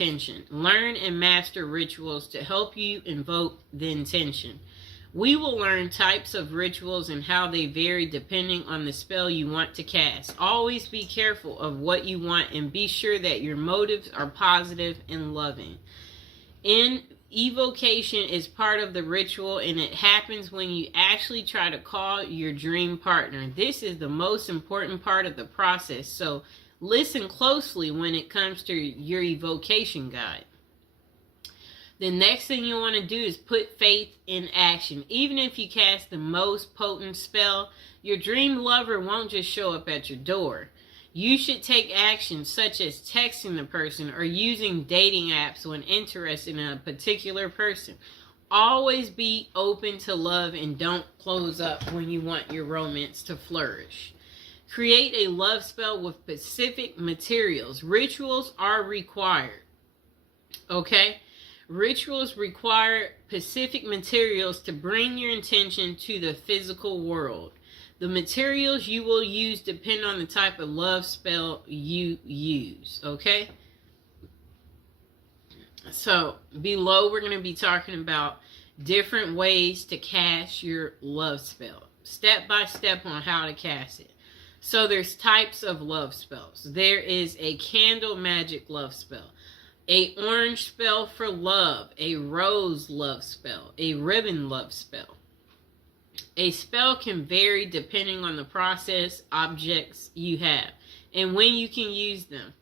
intention. Learn and master rituals to help you invoke the intention. We will learn types of rituals and how they vary depending on the spell you want to cast. Always be careful of what you want and be sure that your motives are positive and loving. In evocation is part of the ritual, and it happens when you actually try to call your dream partner. This is the most important part of the process, so listen closely when it comes to your evocation guide. The next thing you want to do is put faith in action. Even if you cast the most potent spell, your dream lover won't just show up at your door. You should take action such as texting the person or using dating apps when interested in a particular person. Always be open to love and don't close up when you want your romance to flourish. Create a love spell with specific materials. Rituals are required. Okay? Rituals require specific materials to bring your intention to the physical world. The materials you will use depend on the type of love spell you use, okay? So, below we're going to be talking about different ways to cast your love spell. Step by step on how to cast it. So, there's types of love spells. There is a candle magic love spell. A orange spell for love, a rose love spell, a ribbon love spell. A spell can vary depending on the process, objects you have, and when you can use them.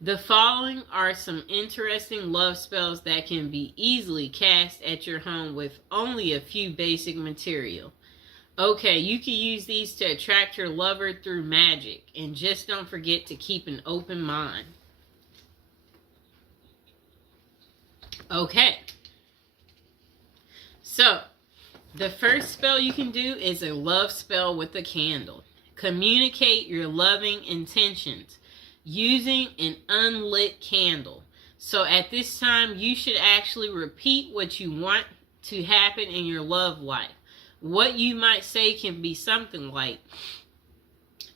The following are some interesting love spells that can be easily cast at your home with only a few basic material. Okay, you can use these to attract your lover through magic, and just don't forget to keep an open mind. Okay, so the first spell you can do is a love spell with a candle. Communicate your loving intentions using an unlit candle. So at this time, you should actually repeat what you want to happen in your love life. What you might say can be something like,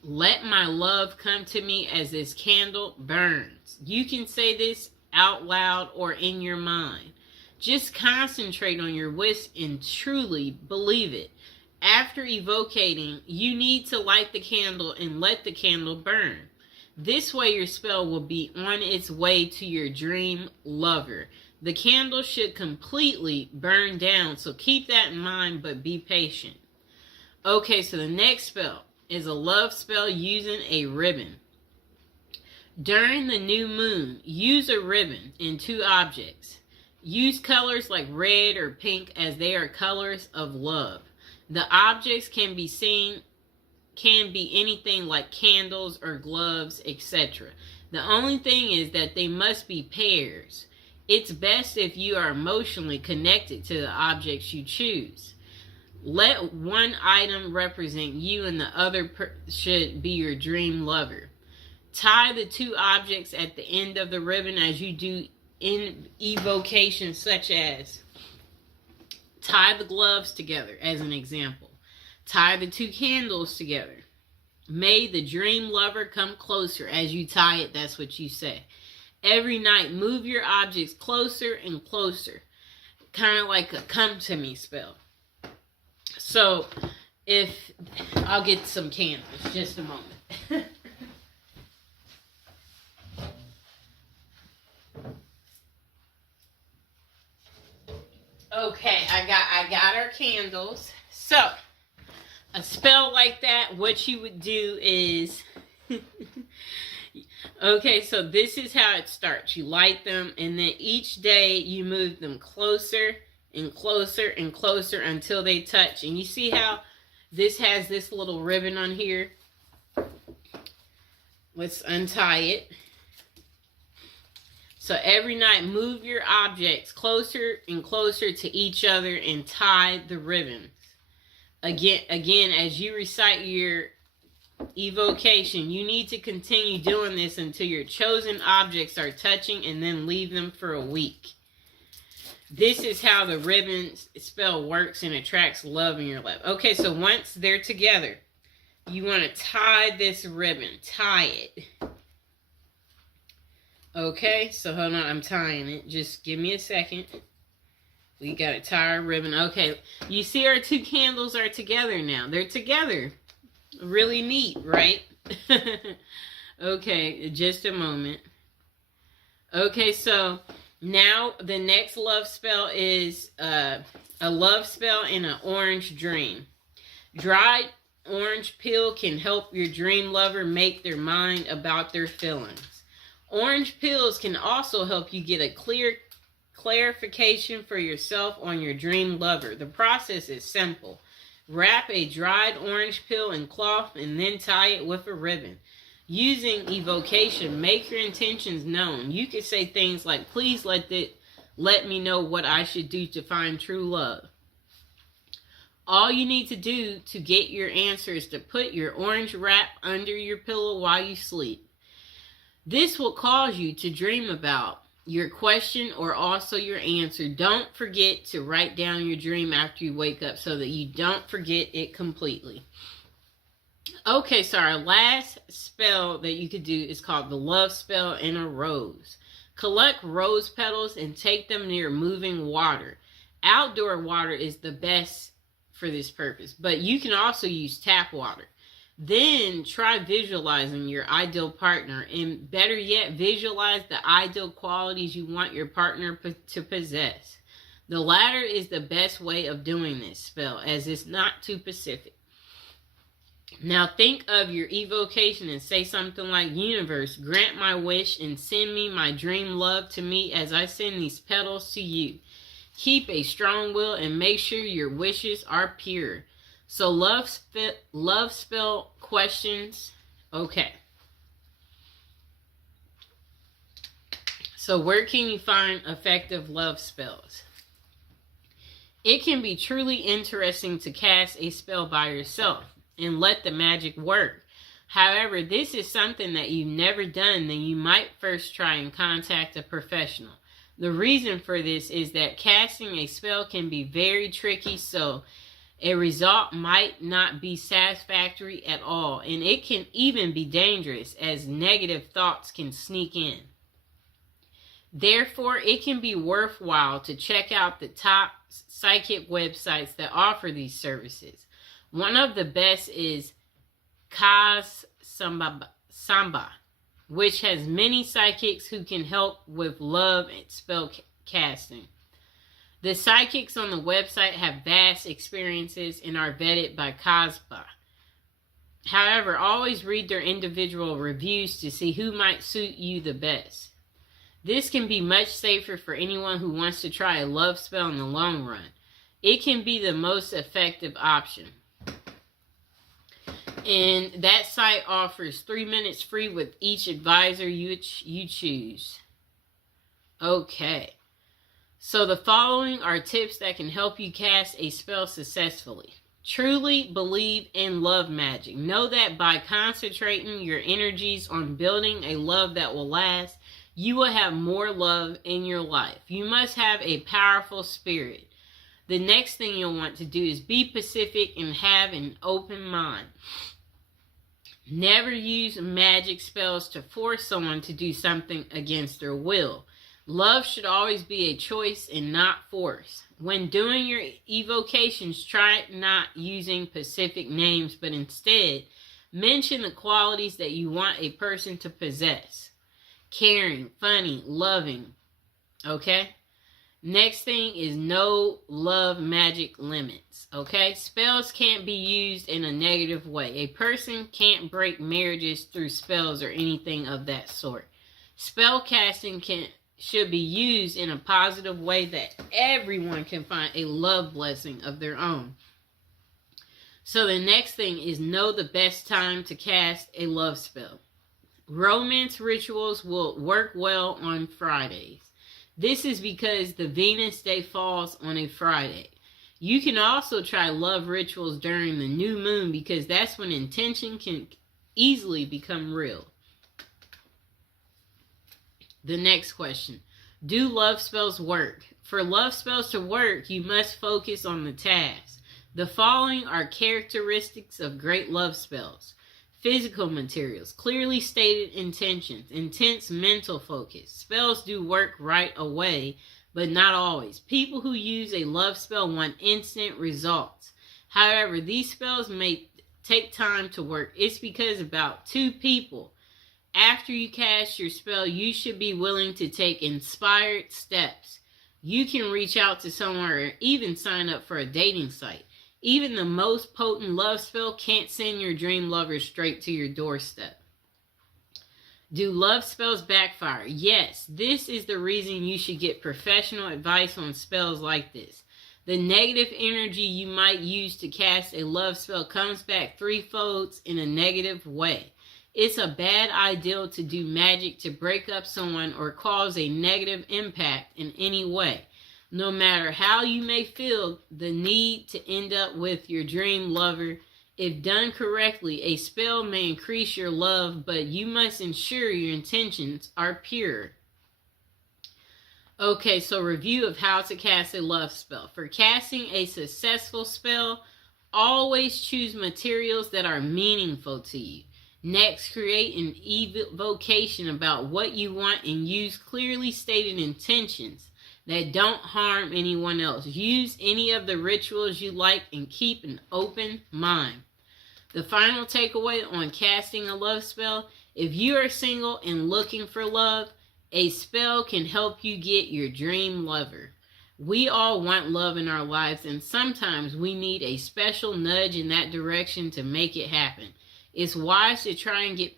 "Let my love come to me as this candle burns." You can say this out loud or in your mind. Just concentrate on your wish and truly believe it. After evocating, you need to light the candle and let the candle burn. This way your spell will be on its way to your dream lover. The candle should completely burn down, so keep that in mind, but be patient. Okay, so the next spell is a love spell using a ribbon. During the new moon, use a ribbon in 2 objects. Use colors like red or pink as they are colors of love. The objects can be anything like candles or gloves, etc. The only thing is that they must be pairs. It's best if you are emotionally connected to the objects you choose. Let one item represent you and the other should be your dream lover. Tie the 2 objects at the end of the ribbon as you do in evocation, such as tie the gloves together as an example. Tie the 2 candles together. May the dream lover come closer. As you tie it, that's what you say. Every night, move your objects closer and closer. Kind of like a come to me spell. So, I'll get some candles, just a moment. Okay, I got our candles. So, a spell like that, what you would do is, okay, so this is how it starts. You light them, and then each day you move them closer and closer and closer until they touch. And you see how this has this little ribbon on here? Let's untie it. So every night, move your objects closer and closer to each other and tie the ribbons. Again, as you recite your evocation, you need to continue doing this until your chosen objects are touching, and then leave them for a week. This is how the ribbon spell works and attracts love in your life. Okay, so once they're together, you want to tie this ribbon. Tie it. Okay, so hold on, I'm tying it. Just give me a second. We got to tie our ribbon. Okay, you see our two candles are together now. They're together. Really neat, right? Okay, just a moment. Okay, so now the next love spell is a love spell in an orange dream. Dried orange peel can help your dream lover make their mind about their feelings. Orange peels can also help you get a clear clarification for yourself on your dream lover. The process is simple. Wrap a dried orange peel in cloth and then tie it with a ribbon. Using evocation, make your intentions known. You can say things like, please let me know what I should do to find true love. All you need to do to get your answer is to put your orange wrap under your pillow while you sleep. This will cause you to dream about your question or also your answer. Don't forget to write down your dream after you wake up so that you don't forget it completely. Okay, so our last spell that you could do is called the love spell in a rose. Collect rose petals and take them near moving water. Outdoor water is the best for this purpose, but you can also use tap water. Then try visualizing your ideal partner, and better yet, visualize the ideal qualities you want your partner to possess. The latter is the best way of doing this spell, as it's not too specific. Now think of your evocation and say something like, universe, grant my wish and send me my dream love to me as I send these petals to you. Keep a strong will and make sure your wishes are pure. So love spell questions. Okay. So where can you find effective love spells? It can be truly interesting to cast a spell by yourself and let the magic work. However, this is something that you've never done, then you might first try and contact a professional. The reason for this is that casting a spell can be very tricky, so a result might not be satisfactory at all, and it can even be dangerous as negative thoughts can sneak in. Therefore, it can be worthwhile to check out the top psychic websites that offer these services. One of the best is Kaz Samba, which has many psychics who can help with love and spell casting. The psychics on the website have vast experiences and are vetted by Kazba. However, always read their individual reviews to see who might suit you the best. This can be much safer for anyone who wants to try a love spell in the long run. It can be the most effective option. And that site offers 3 minutes free with each advisor you choose. Okay. So the following are tips that can help you cast a spell successfully. Truly believe in love magic. Know that by concentrating your energies on building a love that will last, you will have more love in your life. You must have a powerful spirit. The next thing you'll want to do is be pacific and have an open mind. Never use magic spells to force someone to do something against their will. Love should always be a choice and not force. When doing your evocations, try not using specific names, but instead mention the qualities that you want a person to possess. Caring, funny, loving. Okay? Next thing is no love magic limits. Okay? Spells can't be used in a negative way. A person can't break marriages through spells or anything of that sort. Spell casting should be used in a positive way that everyone can find a love blessing of their own. So the next thing is know the best time to cast a love spell. Romance rituals will work well on Fridays. This is because the Venus day falls on a Friday. You can also try love rituals during the new moon because that's when intention can easily become real. The next question. Do love spells work? For love spells to work, you must focus on the task. The following are characteristics of great love spells. Physical materials, clearly stated intentions, intense mental focus. Spells do work right away, but not always. People who use a love spell want instant results. However, these spells may take time to work. It's because about 2 people after you cast your spell, you should be willing to take inspired steps. You can reach out to someone or even sign up for a dating site. Even the most potent love spell can't send your dream lover straight to your doorstep. Do love spells backfire? Yes, this is the reason you should get professional advice on spells like this. The negative energy you might use to cast a love spell comes back threefold in a negative way. It's a bad idea to do magic to break up someone or cause a negative impact in any way. No matter how you may feel the need to end up with your dream lover, if done correctly, a spell may increase your love, but you must ensure your intentions are pure. Okay, so review of how to cast a love spell. For casting a successful spell, always choose materials that are meaningful to you. Next, create an evocation about what you want and use clearly stated intentions that don't harm anyone else. Use any of the rituals you like and keep an open mind. The final takeaway on casting a love spell: if you are single and looking for love, a spell can help you get your dream lover. We all want love in our lives, and sometimes we need a special nudge in that direction to make it happen. It's wise to try and get